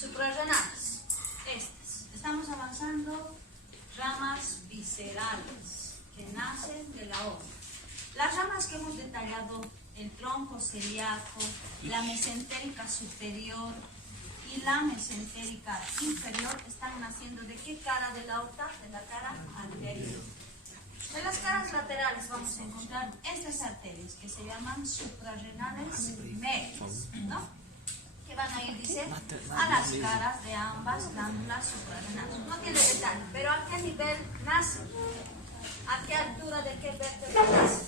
Suprarrenales. Estas. Estamos avanzando. Ramas viscerales que nacen de la hoja. Las ramas que hemos detallado, el tronco celíaco, la mesentérica superior y la mesentérica inferior, están naciendo ¿de qué cara de la hoja? De la cara anterior. En las caras laterales vamos a encontrar estas arterias que se llaman suprarrenales medias, ¿no? Que van a ir, dice, a las caras de ambas glándulas suprarrenales. No tiene detalle, pero ¿a qué nivel nace? ¿A qué altura de qué vértebra nace?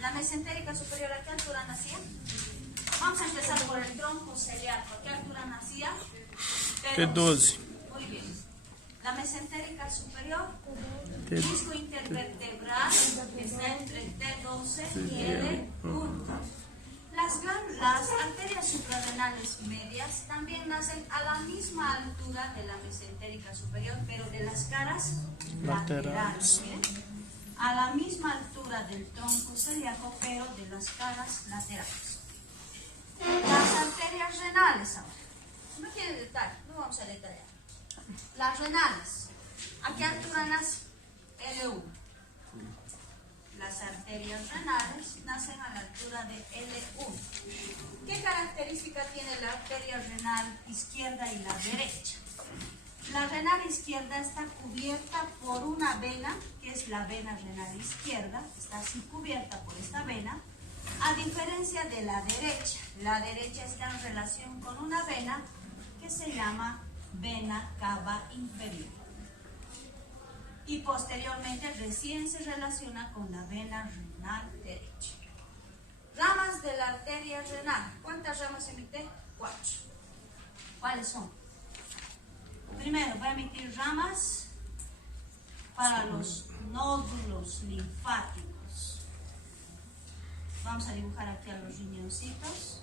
La mesentérica superior, ¿a qué altura nacía? Vamos a empezar por el tronco celíaco. ¿A qué altura nacía? T12. Muy bien. La mesentérica superior, disco intervertebral, que está entre T12 y L1. Las arterias suprarrenales medias también nacen a la misma altura de la mesentérica superior, pero de las caras laterales. ¿Miren? A la misma altura del tronco celíaco, pero de las caras laterales. Las arterias renales ahora. No quiere detalle, no vamos a detallar. Las renales, ¿a qué altura nace? L1. Las arterias renales nacen a la altura de L1. ¿Qué característica tiene la arteria renal izquierda y la derecha? La renal izquierda está cubierta por una vena, que es la vena renal izquierda, está así cubierta por esta vena, a diferencia de la derecha. La derecha está en relación con una vena que se llama vena cava inferior. Y posteriormente recién se relaciona con la vena renal derecha. Ramas de la arteria renal. ¿Cuántas ramas emite? 4. ¿Cuáles son? Primero, va a emitir ramas para los nódulos linfáticos. Vamos a dibujar aquí a los riñoncitos.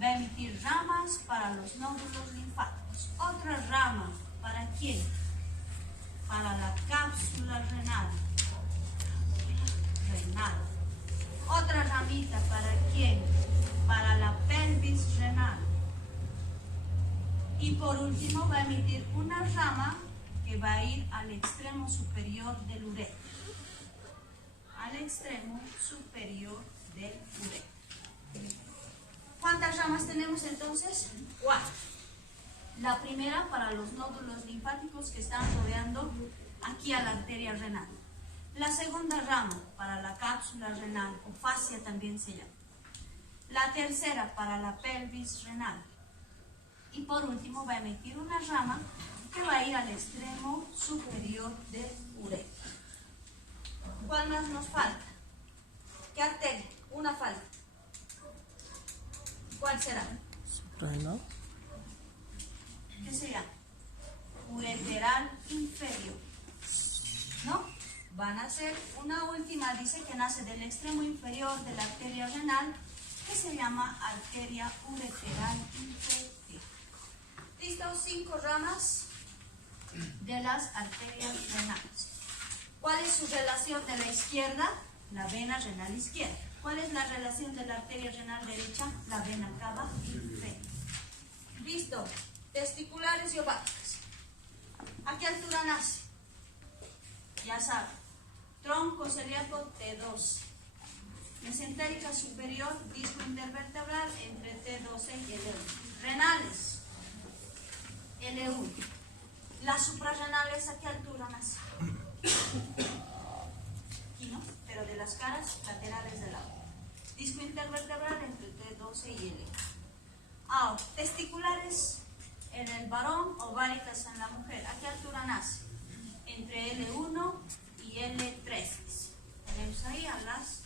Va a emitir ramas para los nódulos linfáticos. Otra rama, ¿para quién? Para la cápsula renal. Otra ramita, ¿para quién? Para la pelvis renal. Y por último va a emitir una rama que va a ir al extremo superior del uréter. Al extremo superior del uréter. ¿Cuántas ramas tenemos entonces? 4. La primera para los nódulos linfáticos que están rodeando aquí a la arteria renal. La segunda rama para la cápsula renal, o fascia también se llama. La tercera para la pelvis renal. Y por último va a emitir una rama que va a ir al extremo superior del uréter. ¿Cuál más nos falta? ¿Qué arteria? Una falta. ¿Cuál será? Suprarrenal. ¿Qué se llama? Ureteral inferior. ¿No? Van a ser una última, dice que nace del extremo inferior de la arteria renal, que se llama arteria ureteral inferior. ¿Listo? 5 ramas de las arterias renales. ¿Cuál es su relación de la izquierda? La vena renal izquierda. ¿Cuál es la relación de la arteria renal derecha? La vena cava inferior. ¿Listo? Testiculares y ováricas. ¿A qué altura nace? Ya saben. Tronco celíaco T12. Mesentérica superior, disco intervertebral entre T12 y L1. Renales. L1. Las suprarrenales, ¿a qué altura nace? Aquí, ¿no? Pero de las caras laterales del lado. Disco intervertebral entre T12 y L1. Ahora, testiculares en el varón, ováricas en la mujer. ¿A qué altura nace? Entre L1 y L3. Tenemos ahí a las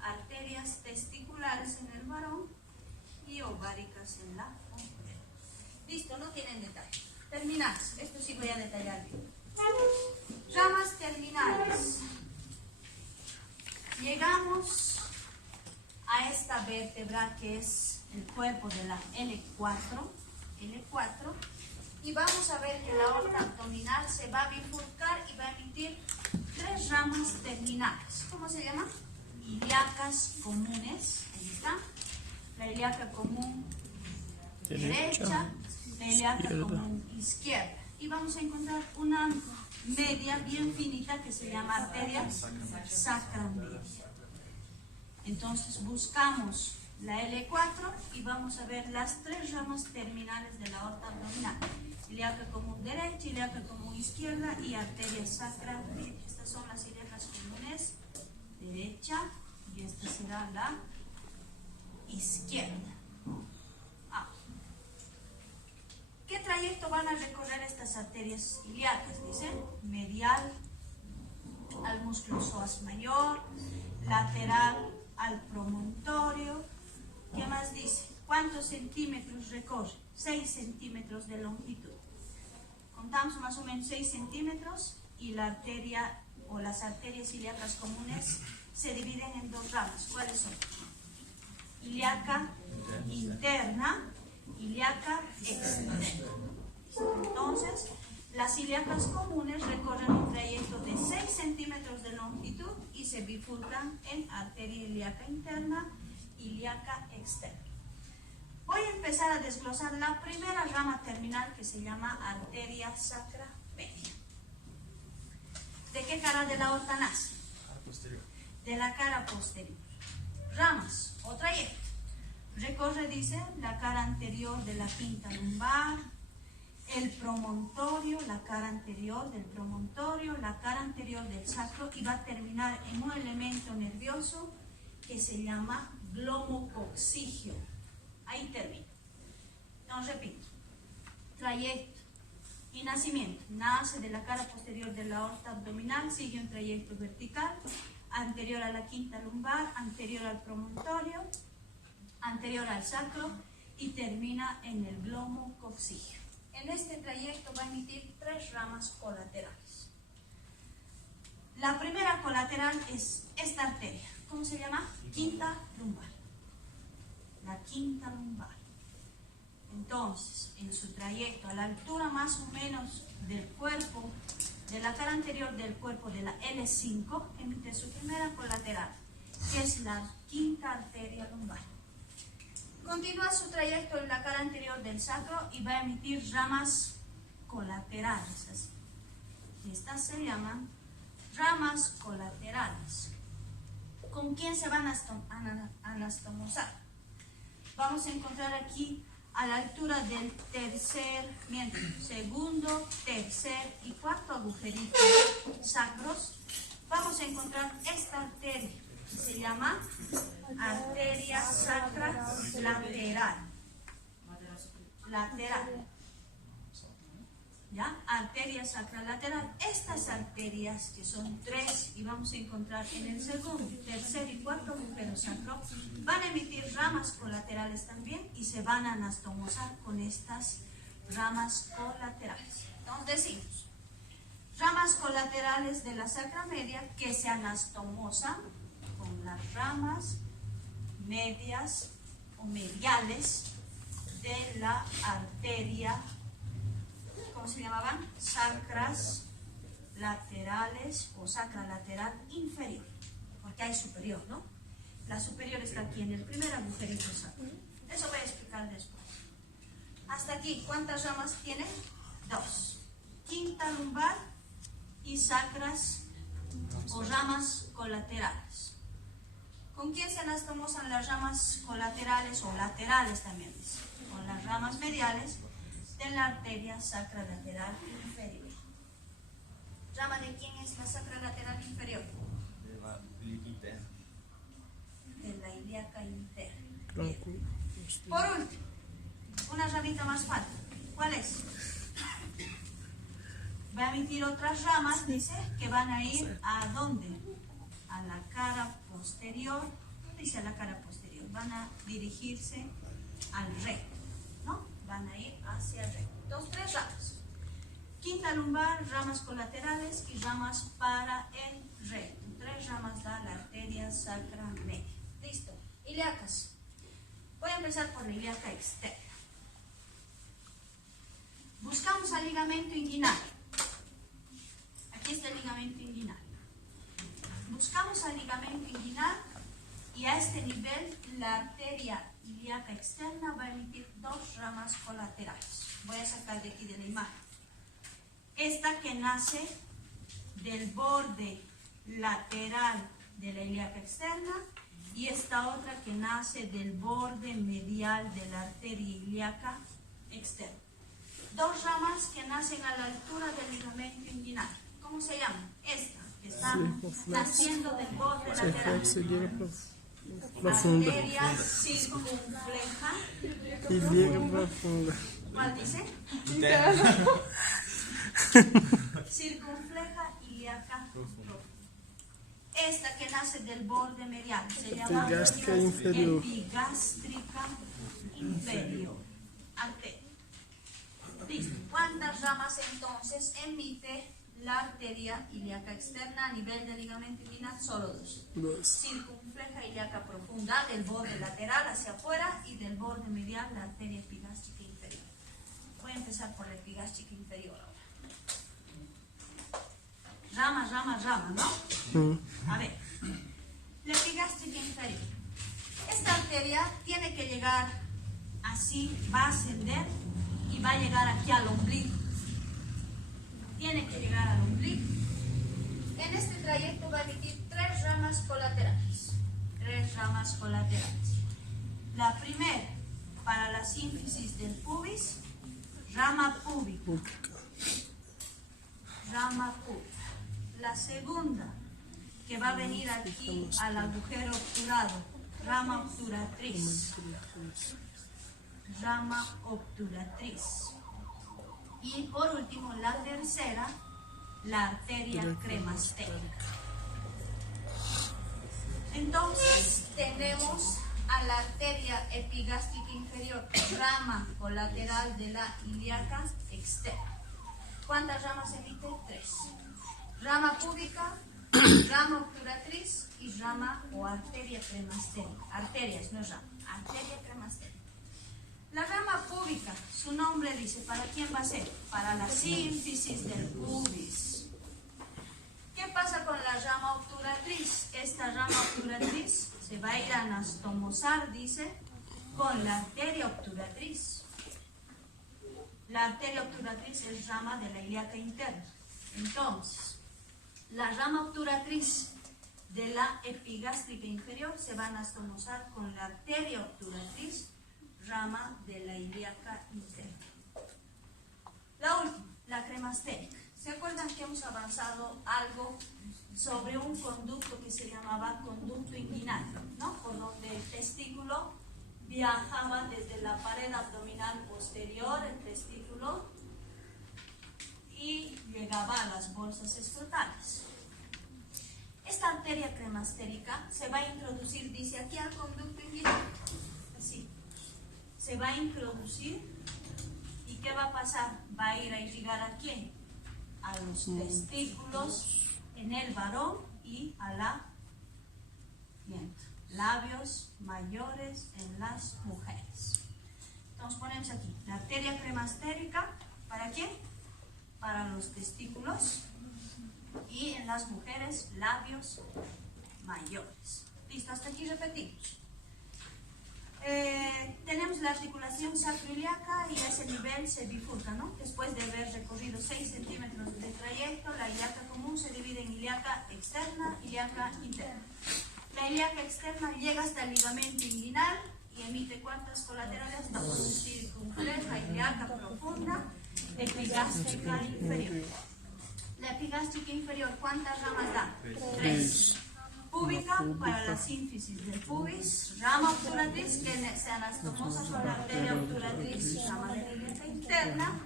arterias testiculares en el varón y ováricas en la mujer. Listo, no tienen detalle. Terminales. Esto sí voy a detallar bien. Ramas terminales. Llegamos a esta vértebra que es el cuerpo de la L4, y vamos a ver que la aorta abdominal se va a bifurcar y va a emitir 3 ramas terminales. ¿Cómo se llaman? Ilíacas comunes. Ahí está. La ilíaca común derecha, la ilíaca común izquierda. Y vamos a encontrar una media bien finita que se llama arteria sacra media. Entonces buscamos la L4 y vamos a ver las tres ramas terminales de la aorta abdominal. Ilíaca común derecha, ilíaca común izquierda y arteria sacra media. Estas son las ilíacas comunes derecha y esta será la izquierda. ¿Qué trayecto van a recorrer estas arterias ilíacas? Dicen medial al músculo psoas mayor, lateral al promontorio. ¿Qué más dice? ¿Cuántos centímetros recorre? 6 centímetros de longitud. Contamos más o menos 6 centímetros y la arteria o las arterias ilíacas comunes se dividen en dos ramas. ¿Cuáles son? Ilíaca interna, ilíaca externa. Entonces, las ilíacas comunes recorren un trayecto de 6 centímetros de longitud y se bifurcan en arteria ilíaca interna, ilíaca externa. Voy a empezar a desglosar la primera rama terminal que se llama arteria sacra media. ¿De qué cara de la aorta nace? De la cara posterior. Ramas o trayecto. Recorre, dice, la cara anterior de la quinta lumbar, el promontorio, la cara anterior del promontorio, la cara anterior del sacro y va a terminar en un elemento nervioso que se llama glomococcigio. Ahí termina. Entonces repito. Trayecto y nacimiento. Nace de la cara posterior de la aorta abdominal, sigue un trayecto vertical, anterior a la quinta lumbar, anterior al promontorio, anterior al sacro y termina en el glomococcigio. En este trayecto va a emitir 3 ramas colaterales. La primera colateral es esta arteria. ¿Cómo se llama? Quinta lumbar. La quinta lumbar. Entonces, en su trayecto, a la altura más o menos del cuerpo, de la cara anterior del cuerpo de la L5, emite su primera colateral, que es la quinta arteria lumbar. Continúa su trayecto en la cara anterior del sacro y va a emitir ramas colaterales. Así. Estas se llaman ramas colaterales. ¿Con quién se van a anastomosar? Vamos a encontrar aquí a la altura del segundo, tercer y cuarto agujerito sacros. Vamos a encontrar esta arteria. Se llama arteria sacra lateral. Lateral. ¿Ya? Arteria sacra lateral. Estas arterias, que son 3, y vamos a encontrar en el segundo, tercer y cuarto agujero sacro, van a emitir ramas colaterales también y se van a anastomosar con estas ramas colaterales. Entonces decimos, ramas colaterales de la sacra media que se anastomosan con las ramas medias o mediales de la arteria, ¿cómo se llamaban? Sacras laterales o sacra lateral inferior, porque hay superior, ¿no? La superior está aquí en el primer agujerito sacro. Eso voy a explicar después. Hasta aquí, ¿cuántas ramas tiene? 2. Quinta lumbar y sacras o ramas colaterales. ¿Con quién se anastomosan las ramas colaterales o laterales también? Con las ramas mediales de la arteria sacra lateral inferior. ¿Rama de quién es la sacra lateral inferior? De la ilíaca interna. De la ilíaca interna. Por último, una ramita más falta. ¿Cuál es? Va a emitir otras ramas, dice, que van a ir ¿a dónde? A la cara posterior. Dice a la cara posterior. Van a dirigirse al recto, ¿no? Van a ir hacia el recto. Entonces, 3 ramas. Quinta lumbar, ramas colaterales y ramas para el recto. 3 ramas da la arteria sacra media. Listo. Ilíacas. Voy a empezar por la ilíaca externa. Buscamos al ligamento inguinal. Aquí está el ligamento inguinal. Buscamos al ligamento inguinal y a este nivel la arteria ilíaca externa va a emitir dos ramas colaterales. Voy a sacar de aquí de la imagen. Esta que nace del borde lateral de la ilíaca externa y esta otra que nace del borde medial de la arteria ilíaca externa. Dos ramas que nacen a la altura del ligamento inguinal. ¿Cómo se llaman? Esta, que está naciendo del borde lateral. Arteria circunfleja. ¿Cuál dice? Circunfleja ilíaca profunda. Esta que nace del borde medial se llama Epigástrica inferior. Epigástrica inferior. Arteria. Listo. ¿Cuántas ramas entonces emite la arteria ilíaca externa a nivel del ligamento inguinal? Solo dos. Circunfleja ilíaca profunda, del borde lateral hacia afuera, y del borde medial la arteria epigástrica inferior. Voy a empezar por la epigástrica inferior ahora. Rama, ¿no? A ver, la epigástrica inferior. Esta arteria tiene que llegar así, va a ascender y va a llegar aquí al ombligo. Tiene que llegar al ombligo. En este trayecto va a emitir tres ramas colaterales. Tres ramas colaterales. La primera, para la sínfisis del pubis, rama púbica. Rama púbica. La segunda, que va a venir aquí al agujero obturado, rama obturatriz. Rama obturatriz. Y por último, la tercera, la arteria cremastérica. Entonces, tenemos a la arteria epigástrica inferior, rama colateral de la ilíaca externa. ¿Cuántas ramas emite? Tres. Rama púbica, rama obturatriz y rama o arteria cremastérica. Arterias, no es rama, arteria cremastérica. La rama púbica, su nombre dice, ¿para quién va a ser? Para la sínfisis del pubis. ¿Qué pasa con la rama obturatriz? Esta rama obturatriz se va a ir a anastomosar, dice, con la arteria obturatriz. La arteria obturatriz es rama de la ilíaca interna. Entonces, la rama obturatriz de la epigástrica inferior se va a anastomosar con la arteria obturatriz, rama de la ilíaca interna. La última, la cremastérica. ¿Se acuerdan que hemos avanzado algo sobre un conducto que se llamaba conducto inguinal, ¿no? Por donde el testículo viajaba desde la pared abdominal posterior, el testículo, y llegaba a las bolsas escrotales. Esta arteria cremastérica se va a introducir, dice aquí, al conducto inguinal. Así. Se va a introducir, ¿y qué va a pasar? Va a ir a irrigar ¿a quién? A los testículos en el varón y a la labios mayores en las mujeres. Entonces ponemos aquí la arteria cremastérica, ¿para quién? Para los testículos, y en las mujeres labios mayores. Listo, hasta aquí repetimos. Tenemos la articulación sacroiliaca y a ese nivel se bifurca, ¿no? Después de haber recorrido 6 centímetros de trayecto, la ilíaca común se divide en ilíaca externa y ilíaca interna. La ilíaca externa llega hasta el ligamento inguinal y emite ¿cuántas colaterales? Dos. Circunfleja, ilíaca profunda, epigástrica inferior. La epigástrica inferior, ¿cuántas ramas da? Tres. Púbica, para la sínfisis del pubis, rama obturatriz que se anastomosa con la arteria obturatriz, rama de la ilíaca interna,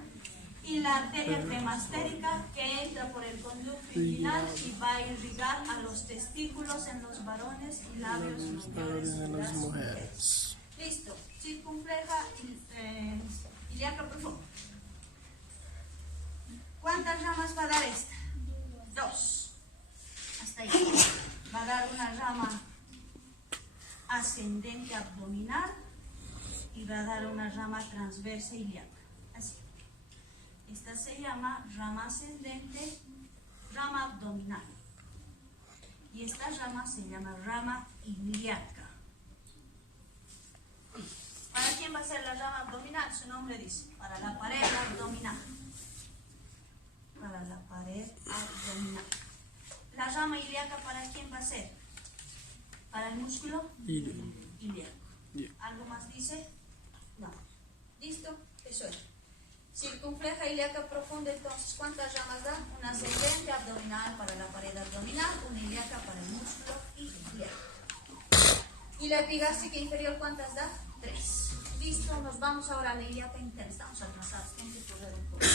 y la arteria cremastérica que entra por el conducto inguinal y va a irrigar a los testículos en los varones y labios mayores en las mujeres. Listo, circunfleja, ilíaca profunda. ¿Cuántas ramas va a dar esta? Dos. Hasta ahí. Va a dar una rama ascendente abdominal y va a dar una rama transversa ilíaca. Así. Esta se llama rama ascendente, rama abdominal. Y esta rama se llama rama ilíaca. ¿Para quién va a ser la rama abdominal? Su nombre dice, para la pared abdominal. Para la pared abdominal. La rama ilíaca, ¿para quién va a ser? ¿Para el músculo? Ilíaco. ¿Algo más dice? No. ¿Listo? Eso es. Circunfleja ilíaca profunda, entonces, ¿cuántas ramas da? Una ascendente abdominal para la pared abdominal, una ilíaca para el músculo ilíaco. ¿Y la epigástrica inferior cuántas da? 3. Listo, nos vamos ahora a la ilíaca interna. Estamos atrasados, tengo que correr un poco.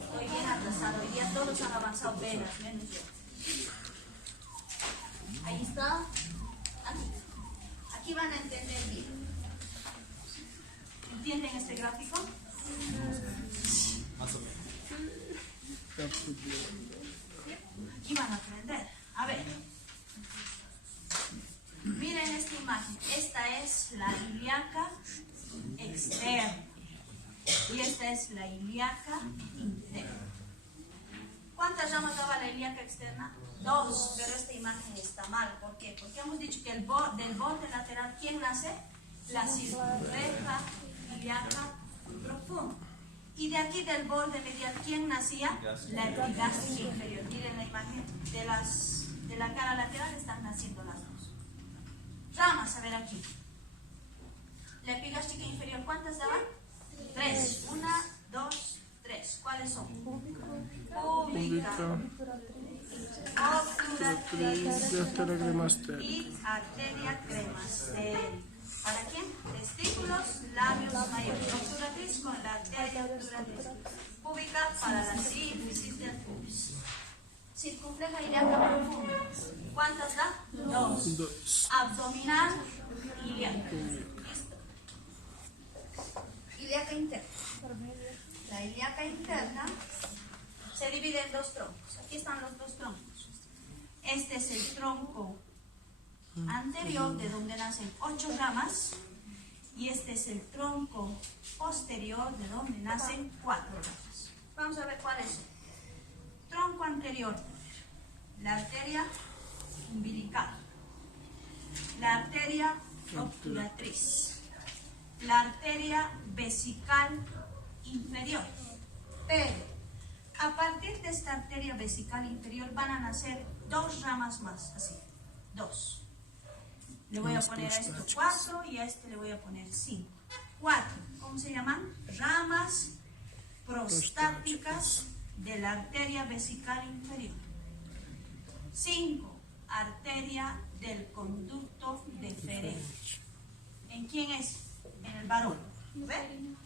Estoy bien atrasado, hoy día todos han avanzado venas, menos yo. Ahí está. Aquí. Aquí van a entender bien. ¿Entienden este gráfico? Más o menos. Aquí van a aprender. A ver. Miren esta imagen. Esta es la ilíaca externa. Y esta es la ilíaca interna. ¿Cuántas ramas daba la ilíaca externa? 2, pero esta imagen está mal. ¿Por qué? Porque hemos dicho que del borde lateral, ¿quién nace? La circunfleja ilíaca profunda. Y de aquí del borde medial, ¿quién nacía? La epigástrica inferior. Miren la imagen de la cara lateral, están naciendo las dos. Ramas, a ver aquí. La epigástrica inferior, ¿cuántas daban? 3. 1, 2, 3. ¿Cuáles son? Púbica, obturatriz y arteria cremasterica. ¿Para quién? Testículos, labios mayores. Obturatriz con la arteria obturatriz. Púbica para la sínfisis del pubis. Circunfleja ilíaca profunda. ¿Cuántas da? 2. Abdominal ilíaca. Listo. Ilíaca interna. La ilíaca interna se divide en 2 troncos. Aquí están los 2 troncos. Este es el tronco anterior, de donde nacen 8 ramas, y este es el tronco posterior, de donde nacen 4 ramas. Vamos a ver cuál es. Tronco anterior, la arteria umbilical, la arteria obturatriz, la arteria vesical inferior. Pero a partir de esta arteria vesical inferior van a nacer 2 ramas más, así, 2. Le voy a poner a esto 4 y a este le voy a poner 5. 4, ¿cómo se llaman? Ramas prostáticas de la arteria vesical inferior. 5, arteria del conducto deferente. ¿En quién es? En el varón. ¿Ven?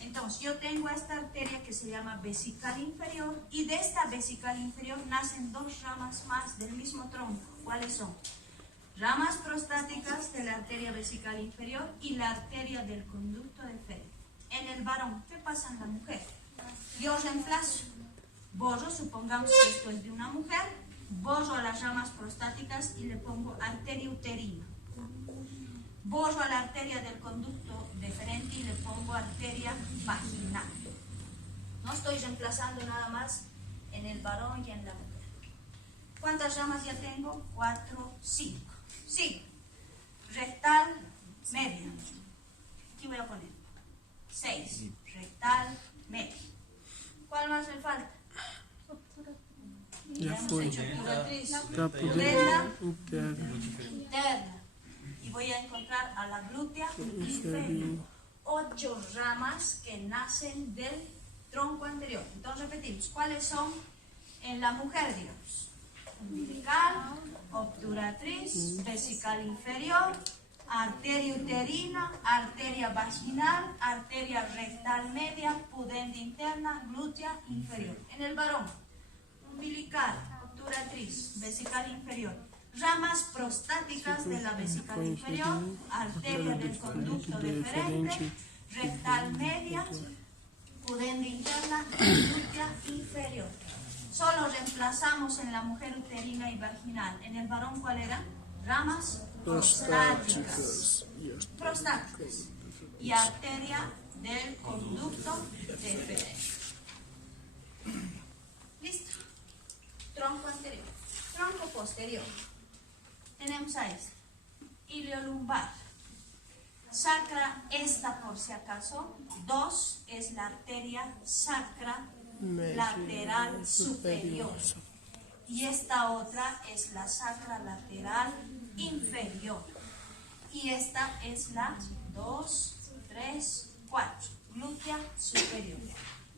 Entonces yo tengo esta arteria que se llama vesical inferior, y de esta vesical inferior nacen 2 ramas más del mismo tronco. ¿Cuáles son? Ramas prostáticas de la arteria vesical inferior y la arteria del conducto deferente. En el varón, ¿qué pasa en la mujer? Yo reemplazo, borro, supongamos que esto es de una mujer, borro las ramas prostáticas y le pongo arteria uterina. Borro a la arteria del conducto deferente y le pongo arteria vaginal. No estoy reemplazando nada más en el varón y en la mujer. ¿Cuántas ramas ya tengo? 4, 5. Sí. Rectal media. Aquí voy a poner 6. Rectal media. ¿Cuál más me falta? Ya fue. Pudenda interna. Y voy a encontrar a la glútea inferior. 8 ramas que nacen del tronco anterior. Entonces repetimos, ¿cuáles son en la mujer, digamos? Umbilical, obturatriz, vesical inferior, arteria uterina, arteria vaginal, arteria rectal media, pudenda interna, glútea inferior. En el varón, umbilical, obturatriz, vesical inferior, ramas prostáticas de la vesical inferior, arteria del conducto deferente, rectal media, pudenda interna y glútea inferior. Solo reemplazamos en la mujer uterina y vaginal. En el varón, ¿cuál era? Ramas prostáticas. Prostáticas. Y arteria del conducto deferente. Listo. Tronco anterior. Tronco posterior. tenemos a esta. Iliolumbar. Sacra, esta por si acaso. 2 es la arteria sacra lateral superior. Y esta otra es la sacra lateral inferior. Y esta es la 2, 3, 4, glútea superior.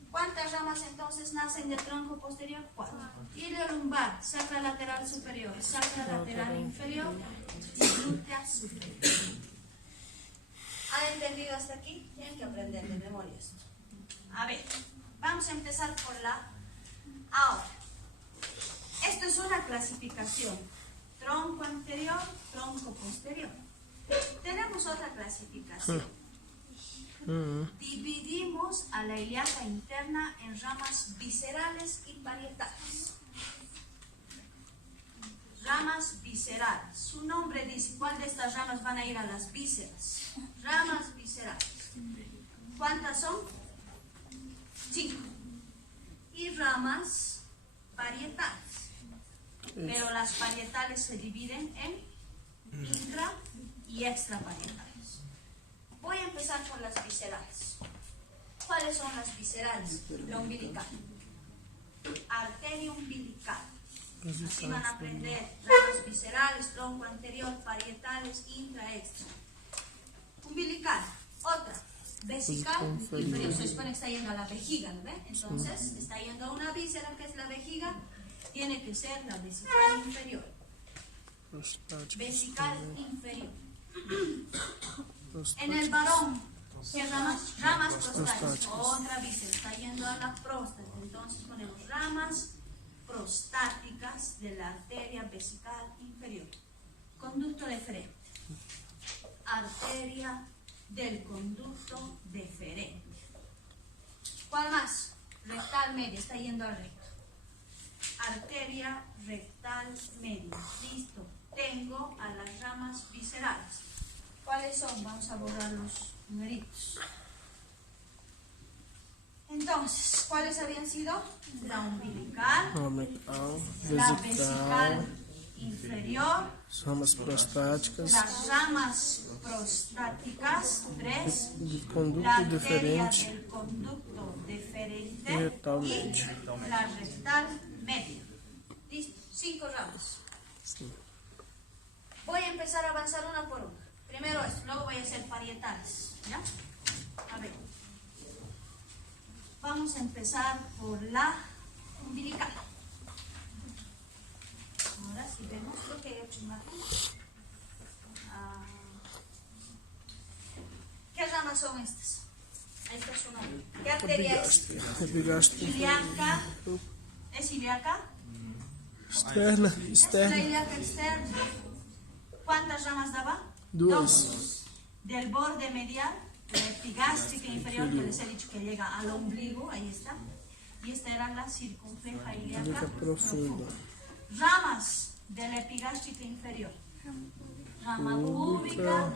¿Cuántas ramas entonces nacen del tronco posterior? 4. Iliolumbar, sacra lateral superior, sacra lateral inferior y glútea superior. ¿Han entendido hasta aquí? Tienen que aprender de memoria esto. A ver, vamos a empezar por la ahora. Esto es una clasificación. Tronco anterior, tronco posterior. Tenemos otra clasificación. Dividimos a la ilíaca interna en ramas viscerales y parietales. Ramas viscerales. Su nombre dice cuál de estas ramas van a ir a las vísceras. Ramas viscerales. ¿Cuántas son? 5. Y ramas parietales. Pero las parietales se dividen en intra y extraparietales. Voy a empezar por las viscerales. ¿Cuáles son las viscerales? La umbilical. Arteria umbilical. Así van a aprender ramas viscerales, tronco anterior, parietales, intra, extra. Umbilical. Otra. Vesical inferior. Se supone que está yendo a la vejiga, ¿no ve? Entonces, está yendo a una víscera que es la vejiga. Tiene que ser la vesical inferior. Vesical inferior. En el varón, ¿qué ramas? Ramas prostáticas. Otra víscera, está yendo a la próstata. Entonces ponemos ramas prostáticas de la arteria vesical inferior. Conducto deferente. Arteria del conducto deferente. ¿Cuál más? Rectal media, está yendo al recto. Arteria rectal media. Listo. Tengo a las ramas viscerales. ¿Cuáles son? Vamos a borrar los numeritos. Entonces, ¿cuáles habían sido? La umbilical, la vesical inferior, ramas prostáticas, las ramas prostáticas, 3, conducto la arteria deferente del conducto deferente y rectal y media. la rectal media. Listo, 5 ramas. Sim. Voy a empezar a avanzar una por una. Primero esto, luego voy a hacer parietales. ¿Ya? A ver. Vamos a empezar por la umbilical. Ahora sí vemos lo que he hecho imagen. ¿Qué ramas son estas? Esta es una. ¿Qué arteria es? Epigastria. Ilíaca. ¿Es ilíaca? Externa. La Externa. ilíaca externa. ¿Cuántas ramas daba? 2. Del borde medial, la epigástrica inferior, que les he dicho que llega al ombligo, ahí está. Y esta era la circunfleja ilíaca Ilíaca profunda. Ramas de la epigástrica inferior. Rama púbica, Rama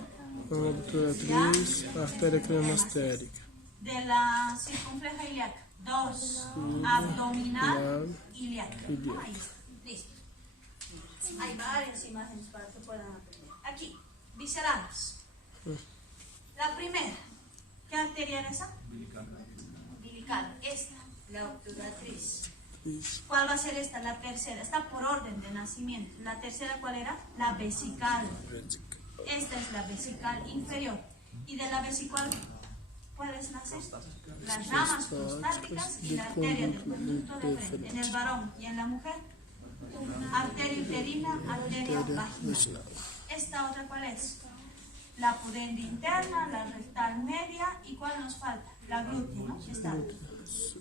obturatriz, artéria cremastérica. de la circunfleja ilíaca. 2. Abdominal ilíaca. Ahí está. Listo. Hay varias imágenes para que puedan aprender. Aquí, viscerales. La primera, ¿qué arteria era esa? Umbilical. Esta, la obturatriz. ¿Cuál va a ser esta? La tercera. Está por orden de nacimiento. La tercera, ¿cuál era? La vesical. Esta es la vesical inferior. Y de la vesical puedes nacer las ramas prostáticas y la arteria del conducto deferente. En el varón y en la mujer, arteria uterina, arteria vaginal. ¿Esta otra cuál es? La pudenda interna, la rectal media, ¿y cuál nos falta? La glútea, ¿no? Está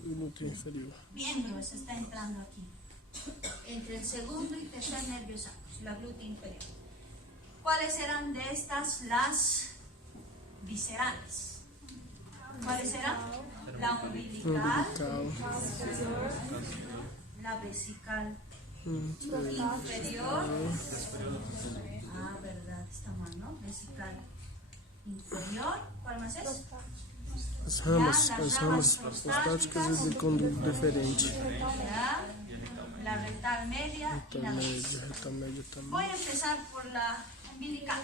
Glúteo inferior. bien gruesa, está entrando aquí. Entre el segundo y tercer nervio sacro, la glútea inferior. ¿Cuáles eran de estas las viscerales? ¿Cuáles eran? La umbilical, la vesical inferior. Ah, verdad, está mal, ¿no? Vesical inferior. ¿Cuál más es? As ramas prostáticas e de conduto deferente. Ya. la rectal media y la dorsal. Esta media también. Voy a empezar por la umbilical.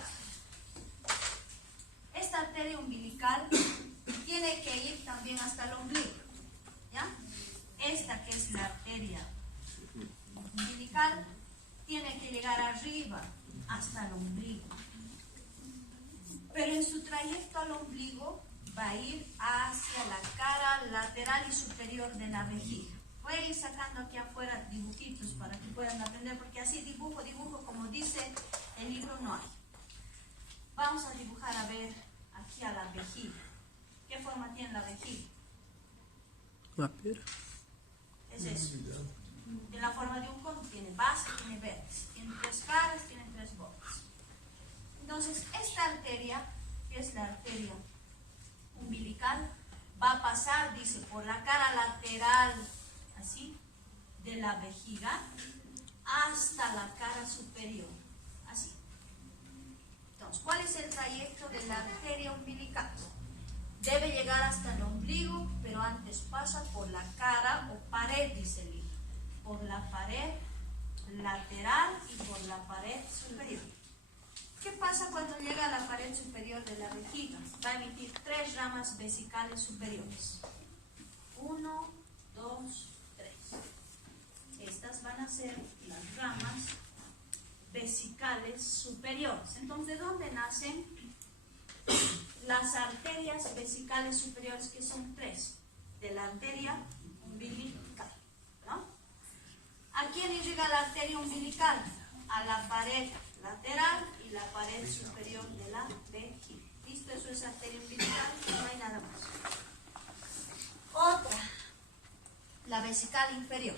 Esta arteria umbilical tiene que ir también hasta el ombligo, ¿ya? Esta que es la arteria umbilical tiene que llegar arriba hasta el ombligo. Pero en su trayecto al ombligo va a ir hacia la cara lateral y superior de la vejiga. Voy a ir sacando aquí afuera dibujitos para que puedan aprender, porque así dibujo, como dice el libro, no hay. Vamos a dibujar, a ver, aquí a la vejiga. ¿Qué forma tiene la vejiga? Una piedra. Es eso. De la forma de un cono, tiene base, tiene vértice, tiene 3 caras, tiene 3 bordes. Entonces, esta arteria, que es la arteria umbilical, va a pasar, dice, por la cara lateral, así, de la vejiga, hasta la cara superior, así. Entonces, ¿cuál es el trayecto de la arteria umbilical? Debe llegar hasta el ombligo, pero antes pasa por la cara o pared, dice el libro, por la pared lateral y por la pared superior. ¿Qué pasa cuando llega a la pared superior de la vejiga? Va a emitir 3 ramas vesicales superiores. 1, 2, 3. Estas van a ser las ramas vesicales superiores. Entonces, ¿de dónde nacen las arterias vesicales superiores, que son 3? De la arteria umbilical, ¿no? ¿A quién llega la arteria umbilical? A la pared lateral y la pared superior de la vejiga. ¿Listo? Eso es arteria umbilical, no hay nada más. Otra, la vesical inferior.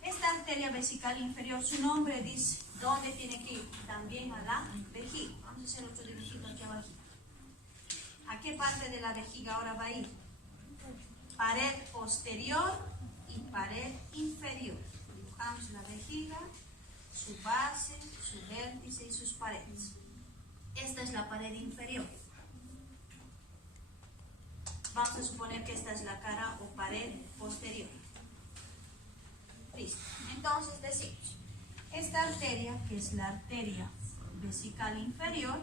Esta arteria vesical inferior, su nombre dice dónde tiene que ir, también a la vejiga. Vamos a hacer otro dibujito aquí abajo. ¿A qué parte de la vejiga ahora va a ir? Pared posterior y pared inferior. Dibujamos la vejiga, su base, su vértice y sus paredes. Esta es la pared inferior. Vamos a suponer que esta es la cara o pared posterior. Listo. Entonces decimos, esta arteria, que es la arteria vesical inferior,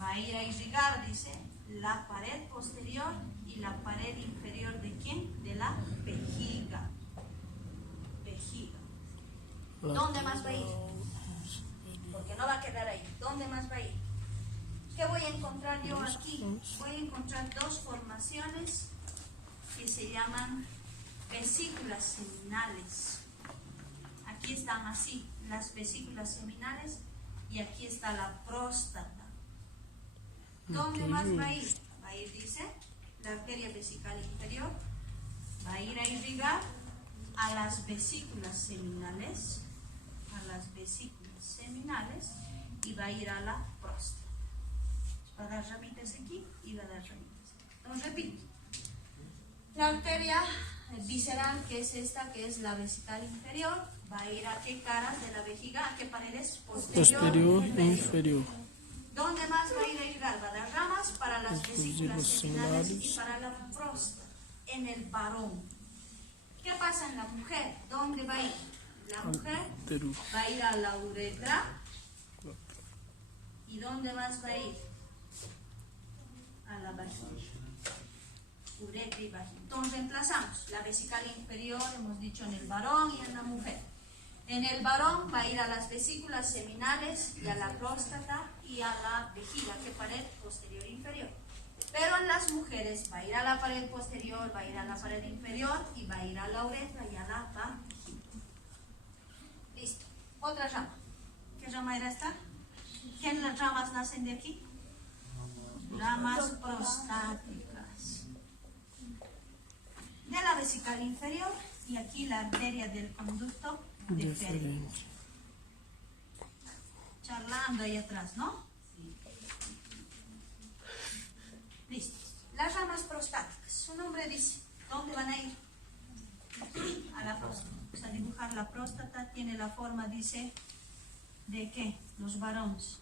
va a ir a irrigar, dice, la pared posterior y la pared inferior ¿de quién? De la vejiga. Vejiga. ¿Dónde más va a ir? Porque no va a quedar ahí. ¿Dónde más va a ir? ¿Qué voy a encontrar yo aquí? Voy a encontrar 2 formaciones que se llaman vesículas seminales. Aquí están así, las vesículas seminales, y aquí está la próstata. ¿Dónde más va a ir? Va a ir, dice, la arteria vesical inferior, va a ir a irrigar a las vesículas seminales, y va a ir a la próstata. Va a dar ramitas aquí y va a dar ramitas aquí. Entonces repito, la arteria visceral, que es esta, que es la vesical inferior, va a ir a qué caras de la vejiga, a qué paredes, Posterior e inferior. ¿Dónde más va a ir a irrigar? Va a dar ramas para las vesículas seminales y para la próstata. En el varón. ¿Qué pasa en la mujer? ¿Dónde va a ir? La mujer va a ir a la uretra. ¿Y dónde más va a ir? A la vagina. Uretra y vagina. Entonces reemplazamos la vesical inferior, hemos dicho, en el varón y en la mujer. En el varón va a ir a las vesículas seminales y a la próstata y a la vejiga, que pared posterior e inferior. Pero en las mujeres va a ir a la pared posterior, va a ir a la pared inferior y va a ir a la uretra y a la vagina. Listo. Otra rama. ¿Qué rama era esta? ¿Qué ramas nacen de aquí? Ramas prostáticas. De la vesical inferior y aquí la arteria del conducto deferente. Charlando ahí atrás, ¿no? Listo. Las ramas prostáticas. Su nombre dice, ¿dónde van a ir? A la próstata. O sea, dibujar la próstata tiene la forma, dice, ¿de qué? Los varones.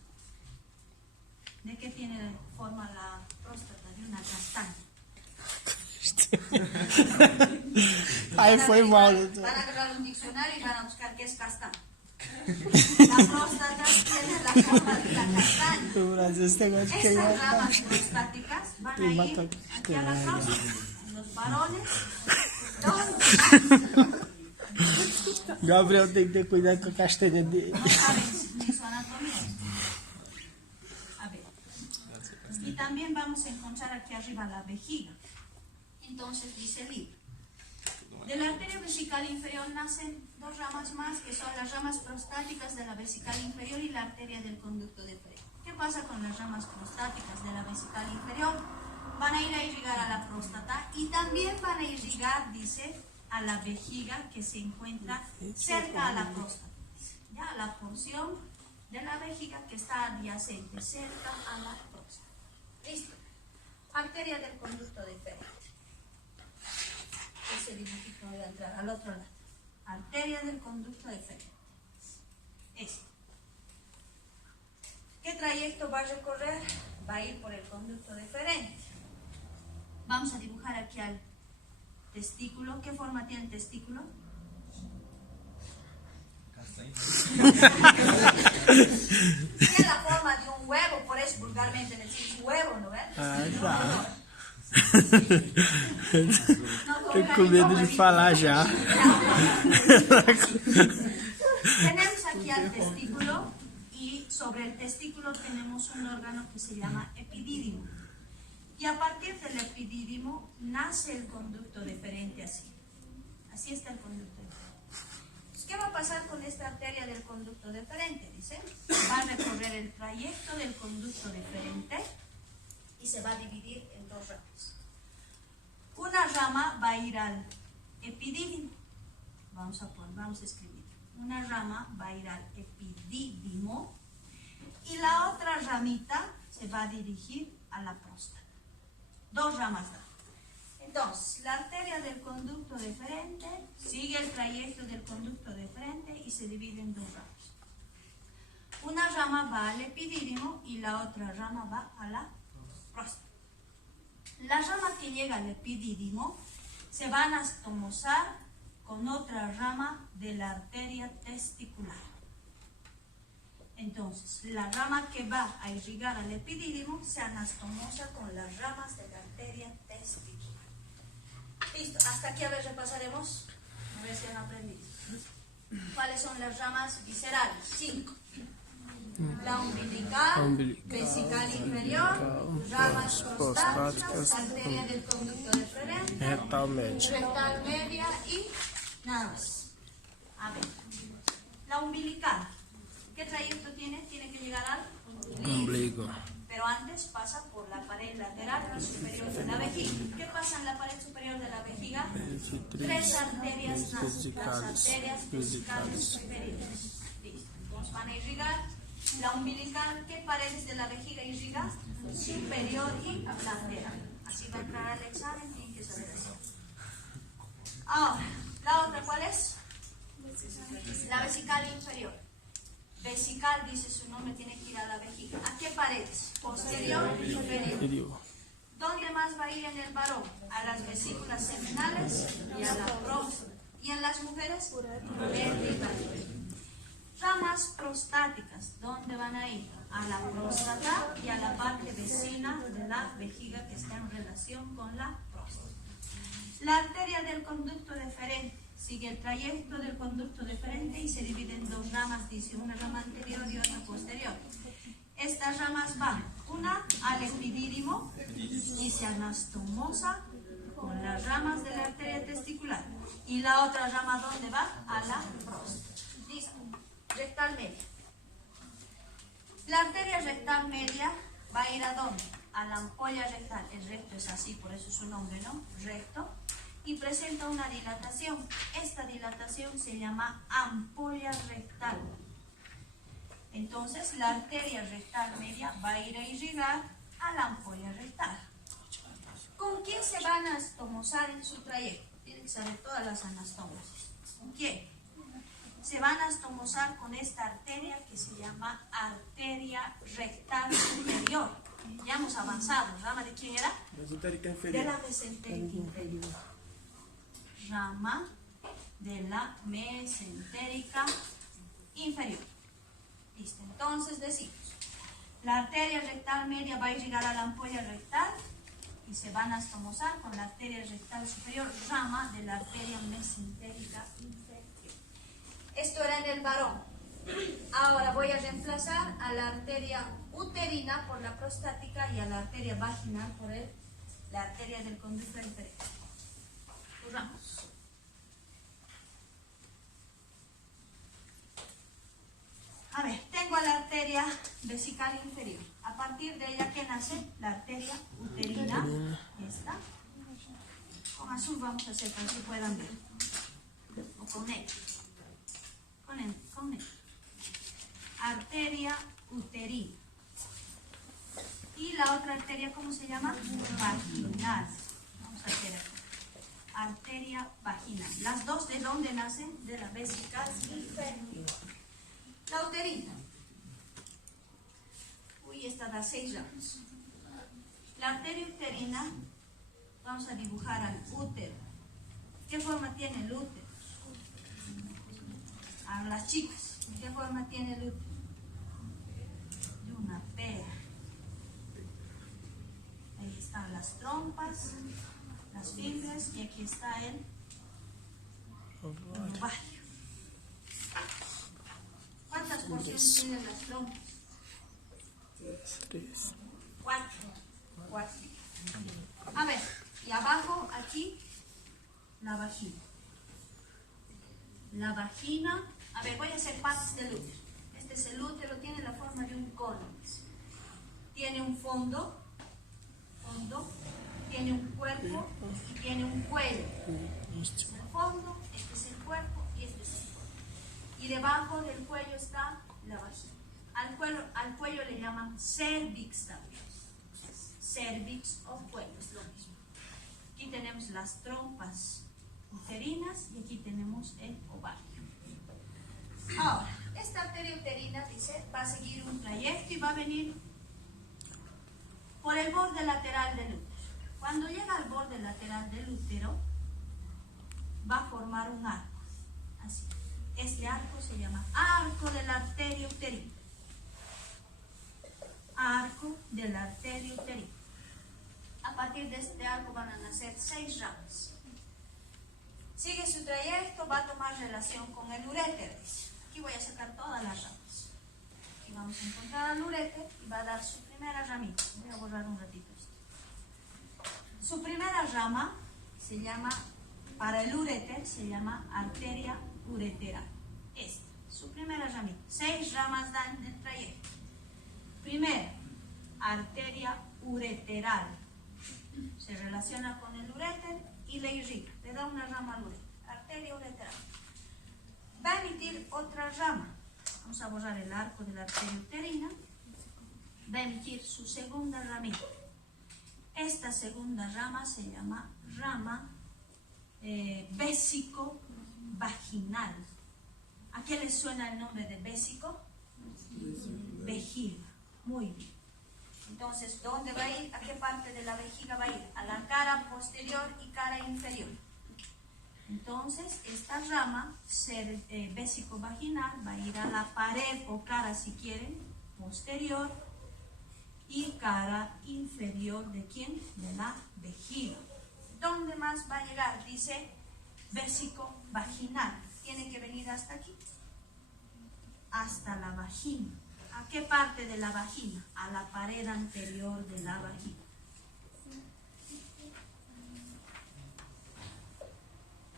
¿De qué tiene forma la próstata? De una castaña. Aí foi mal. Van a agarrar un diccionario y van a buscar qué es castaño. La próstata tiene la forma de la castaña. No Brasil esse negócio de Estas queimar. ramas prostáticas van a ir aquí a la próstata. En los varones, Gabriel tem que ter cuidado com a castanha dele. no saben ni su anatomía. A ver. Y también vamos a encontrar aquí arriba la vejiga. Entonces dice el libro. De la arteria vesical inferior nacen dos ramas más, que son las ramas prostáticas de la vesical inferior y la arteria del conducto deferente. ¿Qué pasa con las ramas prostáticas de la vesical inferior? Van a ir a irrigar a la próstata y también van a irrigar, dice, a la vejiga que se encuentra cerca a la próstata. Ya, la porción de la vejiga que está adyacente, cerca a la próstata. Listo. Arteria del conducto deferente. Ese dibujito voy a entrar al otro lado. Arteria del conducto deferente. Este. ¿Qué trayecto va a recorrer? Va a ir por el conducto deferente. Vamos a dibujar aquí al testículo. ¿Qué forma tiene el testículo? Tiene la forma de un huevo, por eso vulgarmente decimos huevo, ¿no ves? Ah, tá. No, Tô com medo de falar já. Tenemos aquí al testículo y sobre el testículo tenemos un órgano que se llama epidídimo. Y a partir del epidídimo nace el conducto deferente así. Así está el conducto deferente. ¿Qué va a pasar con esta arteria del conducto deferente? Dice, va a recorrer el trayecto del conducto deferente y se va a dividir en dos ramas. Una rama va a ir al epidídimo. Vamos a escribir. Una rama va a ir al epidídimo y la otra ramita se va a dirigir a la próstata. Dos ramas da. Entonces, la arteria del conducto deferente sigue el trayecto del conducto deferente y se divide en dos ramas. Una rama va al epidídimo y la otra rama va a la próstata. La rama que llega al epidídimo se va a anastomosar con otra rama de la arteria testicular. Entonces, la rama que va a irrigar al epidídimo se anastomosa con las ramas de la arteria testicular. Listo, hasta aquí a ver repasaremos, a ver si han aprendido. ¿Cuáles son las ramas viscerales? 5. La umbilical, vesical inferior, ramas prostáticas, arteria del conducto deferente, Retal médio. rectal media y nada más. A ver, la umbilical, ¿qué trayecto tiene? Tiene que llegar al Ombligo. pero antes pasa por la pared lateral superior de la vejiga. ¿Qué pasa en la pared superior de la vejiga? Tres arterias nacen, las arterias vesicales superiores. Listo. Entonces van a irrigar la umbilical. ¿Qué paredes de la vejiga irriga? Superior y lateral. Así va a entrar al examen, tienen que saber eso. Ahora, la otra, ¿cuál es? La vesical inferior. Vesical, dice su nombre, tiene que ir a la vejiga. ¿A qué paredes? Posterior y superior. ¿Dónde más va a ir en el varón? A las vesículas seminales y a la próstata. ¿Y en las mujeres? Vertebral. Ramas prostáticas, ¿dónde van a ir? A la próstata y a la parte vecina de la vejiga que está en relación con la próstata. La arteria del conducto deferente sigue el trayecto del conducto deferente y se divide en dos ramas, dice una rama anterior y otra posterior. Estas ramas van, una al epidídimo y se anastomosa con las ramas de la arteria testicular. Y la otra rama, ¿dónde va? A la próstata. Listo. Rectal media. La arteria rectal media va a ir ¿a dónde? A la ampolla rectal. El recto es así, por eso es su nombre, ¿no? Recto. Y presenta una dilatación. Esta dilatación se llama ampolla rectal. Entonces, la arteria rectal media va a ir a irrigar a la ampolla rectal. ¿Con quién se va a anastomosar en su trayecto? Tienen que saber todas las anastomosis. ¿Con quién? Se va a anastomosar con esta arteria que se llama arteria rectal superior. Ya hemos avanzado. ¿Rama de quién era? Mesentérica De inferior. la mesentérica inferior. Rama de la mesentérica inferior. Listo. Entonces decimos, la arteria rectal media va a llegar a la ampolla rectal y se van a estomosar con la arteria rectal superior, rama de la arteria mesentérica inferior. Esto era en el varón. Ahora voy a reemplazar a la arteria uterina por la prostática y a la arteria vaginal por la arteria del conducto inferior. Corramos. A ver, tengo la arteria vesical inferior. A partir de ella, ¿qué nace? La arteria uterina. Esta. Con azul vamos a hacer para que puedan ver. O con negro. Con negro. Arteria uterina. Y la otra arteria, ¿cómo se llama? Vaginal. Vamos a hacer aquí. Arteria vaginal. Las dos, ¿de dónde nacen? De la vesical inferior. La uterina. Uy, esta da 6 ramas. La arteria uterina, vamos a dibujar al útero. ¿Qué forma tiene el útero? A las chicas, ¿qué forma tiene el útero? De una pera. Ahí están las trompas, las fibras y aquí está el ovario. ¿Cuántas porciones tienen las trompas? 3. 4. A ver, y abajo, aquí, la vagina. La vagina, a ver, voy a hacer partes del útero. Este es el útero, tiene la forma de un cono. Tiene un fondo, tiene un cuerpo y tiene un cuello. Este es el fondo, este es el cuerpo y este es el cuello. Y debajo del cuello está la vagina. Al cuello le llaman cervix también. Cervix o cuello, es lo mismo. Aquí tenemos las trompas uterinas y aquí tenemos el ovario. Ahora, esta arteria uterina, dice, va a seguir un trayecto y va a venir por el borde lateral del útero. Cuando llega al borde lateral del útero, va a formar un arco. Así. Este arco se llama arco de la arteria uterina. Arco de la arteria uterina. A partir de este arco van a nacer 6 ramas. Sigue su trayecto, va a tomar relación con el uréter. Aquí voy a sacar todas las ramas. Aquí vamos a encontrar al uréter y va a dar su primera ramita. Voy a borrar un ratito esto. Su primera rama se llama, para el uréter, se llama arteria ureteral. Esta, su primera ramita. 6 ramas dan el trayecto. Primero, arteria ureteral. Se relaciona con el uréter y le irriga. Le da una rama al uréter. Arteria ureteral. Va a emitir otra rama. Vamos a borrar el arco de la arteria uterina. Va a emitir su segunda ramita. Esta segunda rama se llama rama vésico-vaginal. ¿A qué le suena el nombre de vésico? Vejiga. Muy bien. Entonces, ¿dónde va a ir? ¿A qué parte de la vejiga va a ir? A la cara posterior y cara inferior. Entonces, esta rama vésico-vaginal va a ir a la pared o cara, si quieren, posterior y cara inferior ¿de quién? De la vejiga. ¿Dónde más va a llegar? Dice vésico-vaginal. Tiene que venir hasta aquí, hasta la vagina. ¿A qué parte de la vagina? A la pared anterior de la vagina.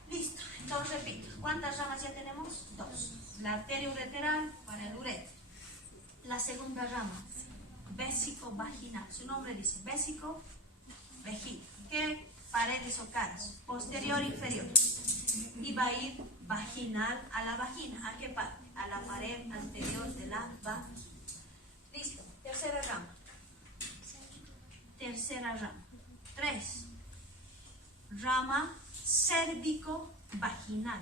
Listo, entonces repito. ¿Cuántas ramas ya tenemos? 2. La arteria ureteral para el uréter. La segunda rama, vésico-vaginal. Su nombre dice vésico-vejiga. ¿Qué paredes o caras? Posterior e inferior. Y va a ir vaginal a la vagina. ¿A qué parte? A la pared anterior de la vagina. Listo. Tercera rama. Tercera rama. 3. Rama cérvico-vaginal.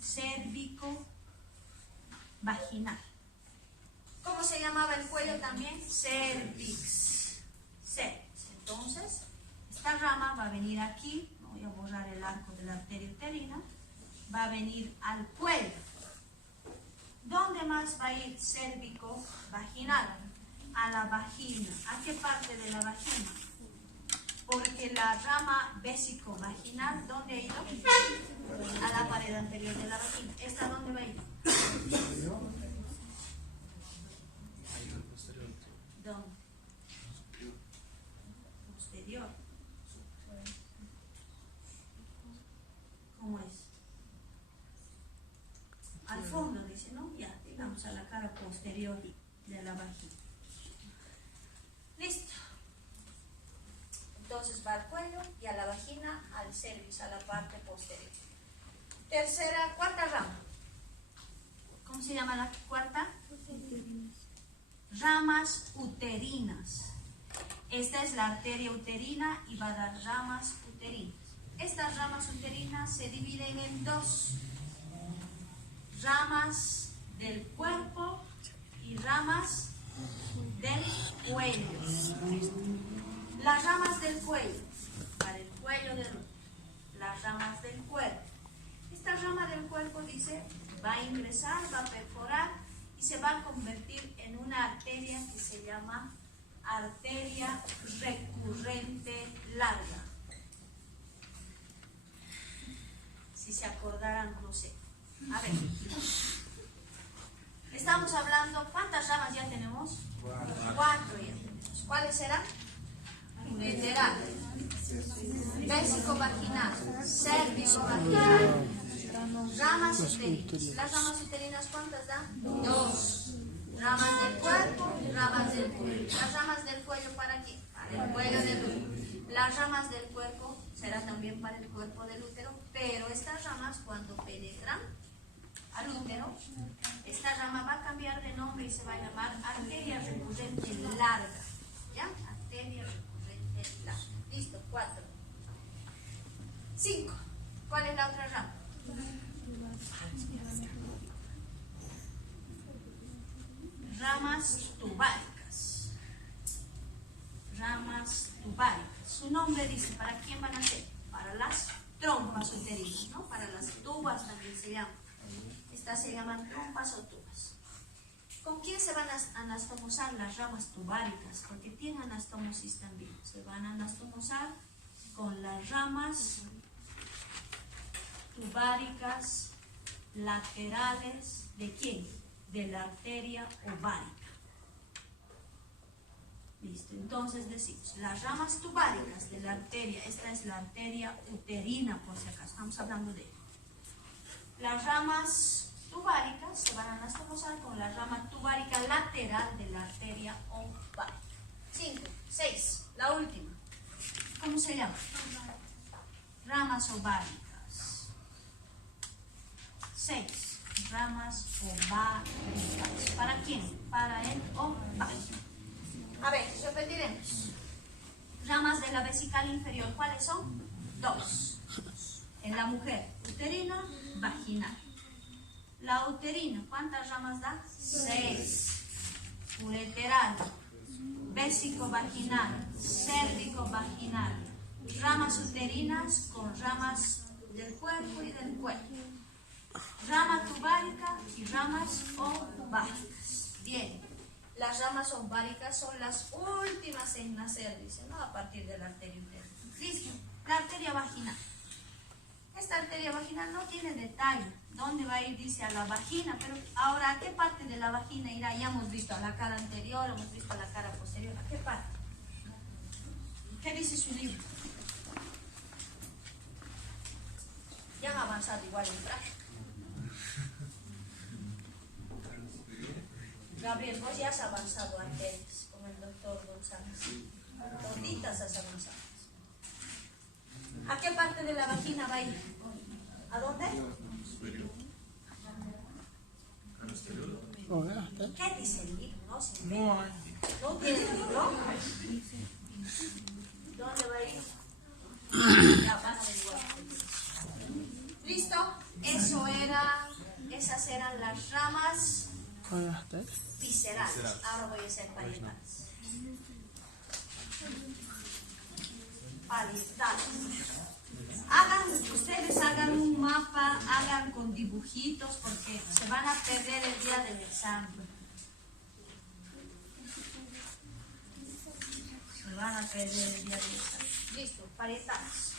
Cérvico-vaginal. ¿Cómo se llamaba el cuello también? Cervix. Cervix. Entonces, esta rama va a venir aquí. Voy a borrar el arco de la arteria uterina. Va a venir al cuello. ¿Dónde más va a ir cérvico vaginal? A la vagina. ¿A qué parte de la vagina? Porque la rama vésico-vaginal, ¿dónde ha ido? A la pared anterior de la vagina. ¿Esta dónde va a ir? ¿Dónde? Posterior. ¿Cómo es? Al fondo, dice, ¿no? Ya, digamos a la cara posterior de la vagina. Listo. Entonces va al cuello y a la vagina, al cervix, a la parte posterior. Cuarta rama. ¿Cómo se llama la cuarta? Ramas uterinas. Esta es la arteria uterina y va a dar ramas uterinas. Estas ramas uterinas se dividen en dos. Ramas del cuerpo y ramas del cuello. Las ramas del cuello, para el cuello del útero. Las ramas del cuerpo. Esta rama del cuerpo dice, va a ingresar, va a perforar y se va a convertir en una arteria que se llama arteria recurrente larga. Si se acordaran, no sé. A ver. Estamos hablando, ¿cuántas ramas ya tenemos? 4 ya tenemos. ¿Cuáles serán? Ureteral, vésico-vaginal, cérvico-vaginal, ramas uterinas. ¿Las ramas uterinas cuántas dan? 2. Ramas del cuerpo, ramas del cuello. ¿Las ramas del cuello para qué? Para el cuello del útero. Las ramas del cuerpo será también para el cuerpo del útero, pero estas ramas cuando penetran al útero, esta rama va a cambiar de nombre y se va a llamar arteria recurrente larga. ¿Ya? Arteria recurrente larga. Listo, 4. 5. ¿Cuál es la otra rama? Ramas tubáricas. Ramas tubáricas. Su nombre dice, ¿para quién van a ser? Para las trompas uterinas, ¿no? Para las tubas también se llaman. Estas se llaman trompas o tubas. ¿Con quién se van a anastomosar las ramas tubáricas? Porque tienen anastomosis también. Se van a anastomosar con las ramas tubáricas laterales. ¿De quién? De la arteria ovárica. Listo, entonces decimos, las ramas tubáricas de la arteria, esta es la arteria uterina por si acaso, estamos hablando de ella. Las ramas tubáricas se van a anastomosar con la rama tubárica lateral de la arteria ovárica. 5, 6, la última. ¿Cómo se llama? Ramas ováricas. 6. Ramas ováricas. ¿Para quién? Para el ovario. A ver, repetiremos. Ramas de la vesical inferior, ¿cuáles son? 2. En la mujer, uterina, vaginal. La uterina, ¿cuántas ramas da? 6. Ureteral, vésico-vaginal, cérvico-vaginal. Ramas uterinas con ramas del cuerpo y del cuello. Rama tubárica y ramas ováricas. Bien. Las ramas ováricas son las últimas en nacer, dice, ¿no? A partir de la arteria uterina. Listo. La arteria vaginal. Esta arteria vaginal no tiene detalle. ¿Dónde va a ir? Dice a la vagina. Pero ahora, ¿a qué parte de la vagina irá? Ya hemos visto a la cara anterior, hemos visto a la cara posterior. ¿A qué parte? ¿Qué dice su libro? Ya han avanzado igual en práctica. Gabriel, vos ya has avanzado antes con el doctor González. Toditas has avanzado. ¿A qué parte de la vagina va a ir? ¿A dónde? ¿Qué dice el libro? No sé. ¿No tiene el libro? ¿Dónde va a ir? Ya van a averiguar. ¿Listo? Esas eran las ramas viscerales. Ahora voy a hacer parietales. Parietales. Ustedes hagan un mapa, hagan con dibujitos porque se van a perder el día del examen. Se van a perder el día del examen. Listo, parietales.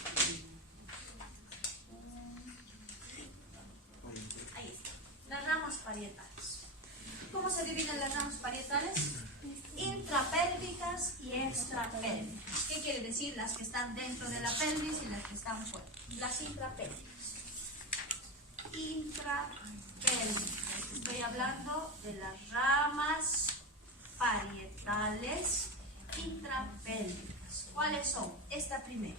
Ahí está. Las ramas parietales. ¿Cómo se dividen las ramas parietales? Intrapélvicas y extrapélvicas. ¿Qué quiere decir? Las que están dentro de la pelvis y las que están fuera. Las intrapélvicas. Intrapélvicas. Estoy hablando de las ramas parietales intrapélvicas. ¿Cuáles son? Esta primera.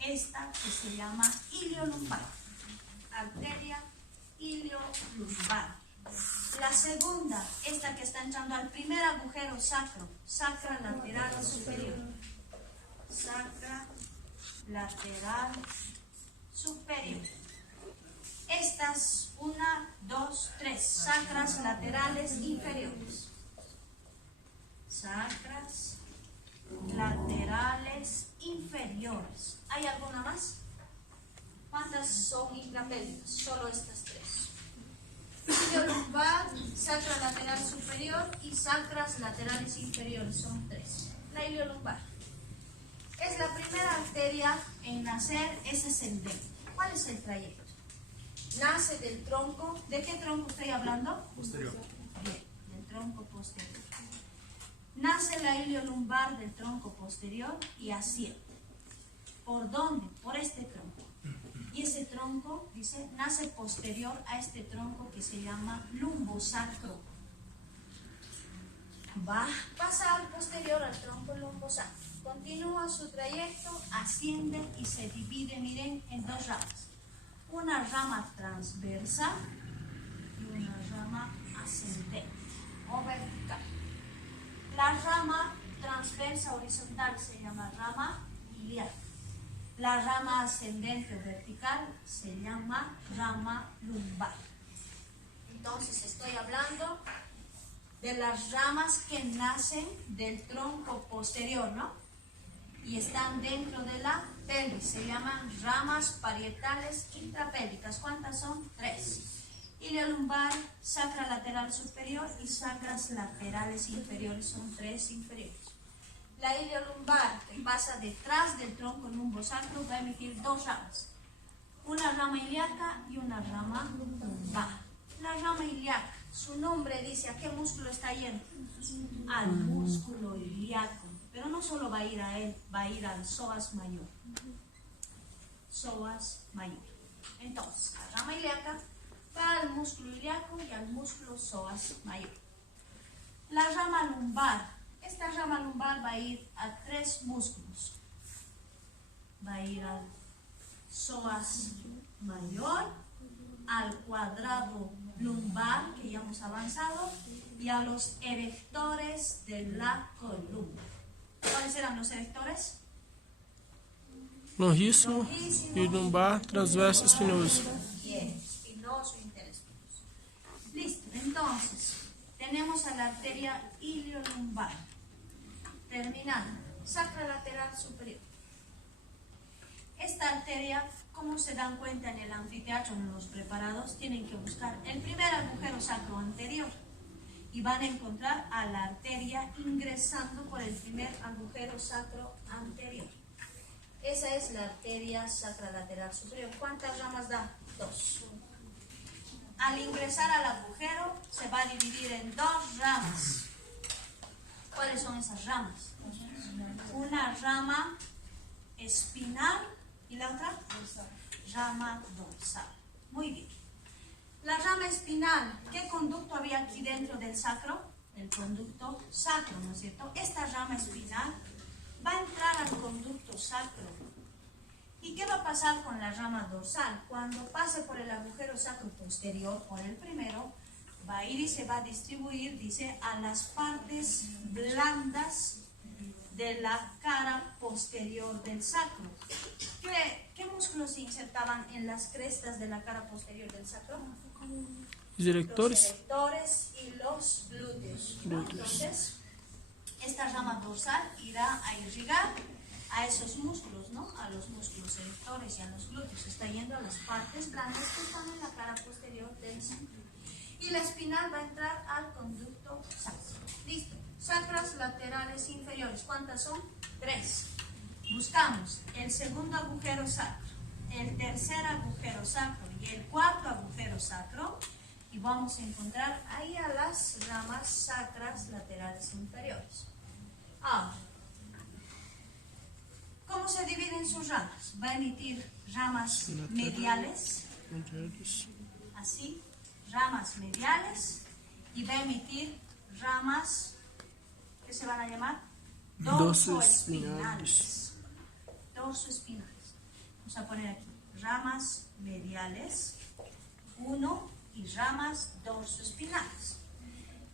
Esta que se llama iliolumbar. Arteria iliolumbar. La segunda, esta que está entrando al primer agujero sacro, sacra lateral superior. Sacra lateral superior. Estas, 1, 2, 3, sacras laterales inferiores. Sacras laterales inferiores. ¿Hay alguna más? ¿Cuántas son intrapélvicas? Solo estas tres. Iliolumbar, sacra lateral superior y sacras laterales inferiores, son 3. La iliolumbar es la primera arteria en nacer, es ascendente. ¿Cuál es el trayecto? Nace del tronco. ¿De qué tronco estoy hablando? Posterior. Bien, del tronco posterior. Nace la iliolumbar del tronco posterior y asciende. ¿Por dónde? Por este tronco. Y ese tronco, dice, nace posterior a este tronco que se llama lumbosacro. Pasa al posterior al tronco lumbosacro. Continúa su trayecto, asciende y se divide, miren, en dos ramas. Una rama transversa y una rama ascendente o vertical. La rama transversa horizontal se llama rama iliaca. La rama ascendente o vertical se llama rama lumbar. Entonces estoy hablando de las ramas que nacen del tronco posterior, ¿no? Y están dentro de la pelvis. Se llaman ramas parietales intrapélvicas. ¿Cuántas son? 3. Iliolumbar, sacra lateral superior y sacras laterales inferiores. Son 3 inferiores. La iliolumbar, que pasa detrás del tronco lumbosacro, va a emitir 2 ramas. Una rama ilíaca y una rama lumbar. La rama ilíaca, su nombre dice a qué músculo está yendo. Al músculo ilíaco. Pero no solo va a ir a él, va a ir al psoas mayor. Psoas mayor. Entonces, la rama ilíaca va al músculo ilíaco y al músculo psoas mayor. La rama lumbar. Esta rama lumbar va a ir a 3 músculos. Va a ir al psoas mayor, al cuadrado lumbar, que ya hemos avanzado, y a los erectores de la columna. ¿Cuáles eran los erectores? Longíssimo e lumbar, transverso e espinoso. Bien, espinoso e interespinoso. Listo, entonces, tenemos a la arteria iliolumbar. Terminando, sacra lateral superior. Esta arteria, como se dan cuenta en el anfiteatro, en los preparados, tienen que buscar el primer agujero sacro anterior y van a encontrar a la arteria ingresando por el primer agujero sacro anterior. Esa es la arteria sacra lateral superior. ¿Cuántas ramas da? 2. Al ingresar al agujero se va a dividir en 2 ramas. ¿Cuáles son esas ramas? Una rama espinal y la otra rama dorsal. Muy bien. La rama espinal, ¿qué conducto había aquí dentro del sacro? El conducto sacro, ¿no es cierto? Esta rama espinal va a entrar al conducto sacro. ¿Y qué va a pasar con la rama dorsal? Cuando pase por el agujero sacro posterior, por el primero, va a ir y se va a distribuir, dice, a las partes blandas de la cara posterior del sacro. ¿Qué músculos se insertaban en las crestas de la cara posterior del sacro? Os los erectores. erectores y los glúteos, ¿no? Glúteos. Entonces, esta rama dorsal irá a irrigar a esos músculos, ¿no? A los músculos erectores y a los glúteos. Está yendo a las partes blandas que están en la cara posterior del sacro. Y la espinal va a entrar al conducto sacro. Listo. Sacras laterales inferiores. ¿Cuántas son? 3. Buscamos el segundo agujero sacro, el tercer agujero sacro y el cuarto agujero sacro. Y vamos a encontrar ahí a las ramas sacras laterales inferiores. Ahora, ¿cómo se dividen sus ramas? Va a emitir ramas mediales, así, ramas mediales, y va a emitir ramas que se van a llamar dorsoespinales. Dorsoespinales. Vamos a poner aquí ramas mediales, 1, y ramas dorsoespinales.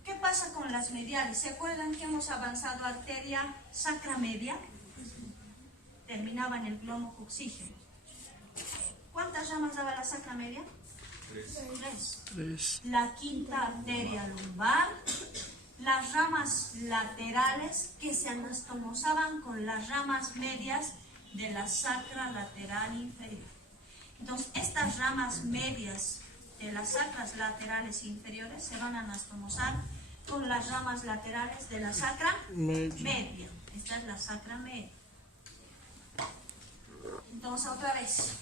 ¿Qué pasa con las mediales? ¿Se acuerdan que hemos avanzado arteria sacra media? Terminaba en el glomo coxígeno. ¿Cuántas ramas daba la sacra media? 3. La quinta arteria lumbar, las ramas laterales que se anastomosaban con las ramas medias de la sacra lateral inferior. Entonces, estas ramas medias de las sacras laterales inferiores se van a anastomosar con las ramas laterales de la sacra media. Esta es la sacra media. Entonces, otra vez.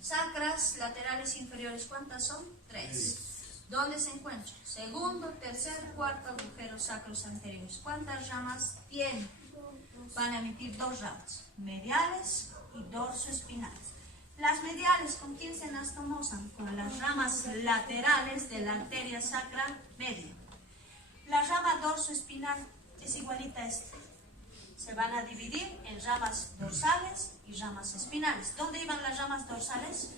Sacras laterales inferiores, ¿cuántas son? 3. ¿Dónde se encuentran? Segundo, tercer, cuarto agujeros sacros anteriores. ¿Cuántas ramas tienen? Van a emitir 2 ramas, mediales y dorsoespinales. Las mediales, ¿con quién se anastomosan? Con las ramas laterales de la arteria sacra media. La rama dorsoespinal es igualita a esta. Se van a dividir en ramas dorsales y ramas espinales. ¿Dónde iban las ramas dorsales?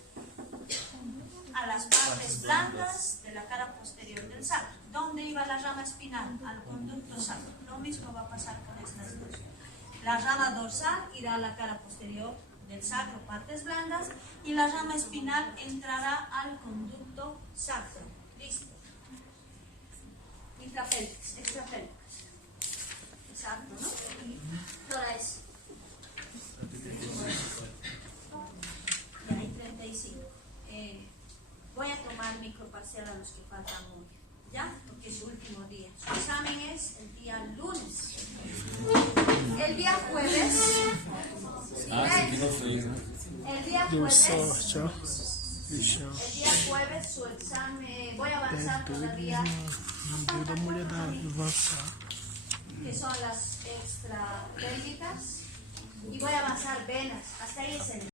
A las partes blandas de la cara posterior del sacro. ¿Dónde iba la rama espinal? Al conducto sacro. Lo mismo va a pasar con estas dos. La rama dorsal irá a la cara posterior del sacro, partes blandas, y la rama espinal entrará al conducto sacro. Listo. Intrapélvicas, extrapélvicas. Exacto, ¿no? ¿Qué hora es? Ya hay 35. Voy a tomar microparcial a los que faltan hoy, ¿ya? Porque es su último día. Su examen es el día lunes. El día jueves. El día jueves su examen. Voy a avanzar todavía. Que son las extrapélvicas. Y voy a avanzar venas. Hasta ahí es el